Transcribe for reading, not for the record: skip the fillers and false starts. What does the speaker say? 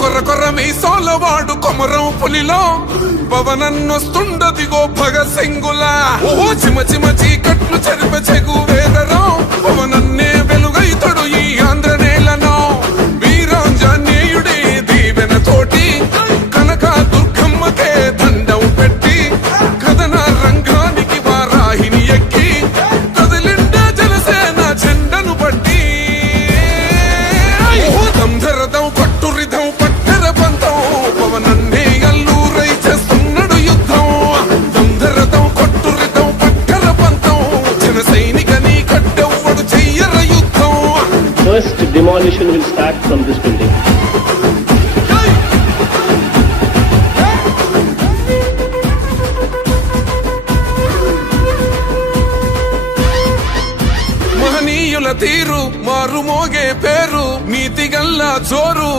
కొర్ర కొర్ర మీ సోలవాడు కొమరం పులిలో పవనన్నొస్తుండదిగో భగత్ సింగులా ఓ చిమ చిమ చీకట్లు చెరిప చెగు వేదరో పవనన్నే వెలుగైతడు ఈ ఆంధ్ర నేలను వీరాంజనేయుడి దీవెన తోటి కనక దుర్గమ్మకే దండం పెట్టి కథన రంగానికి వారాహిని ఎక్కి కదిలిండ జనసేన జెండను పట్టి దంధరదం కొట్టురిదం పట్టర పంతం పవనన్నే అల్లూరై చేస్తున్నాడు యుద్ధం దంధరదం కొట్టురిదం పట్టర పంతం జన సైనికని కట్టెవ్వడు చెయ్యర యుద్ధం. First demolition will start from this building. మహనీయుల తీరు మారుమోగే పేరు నీతిగల్లా జోరు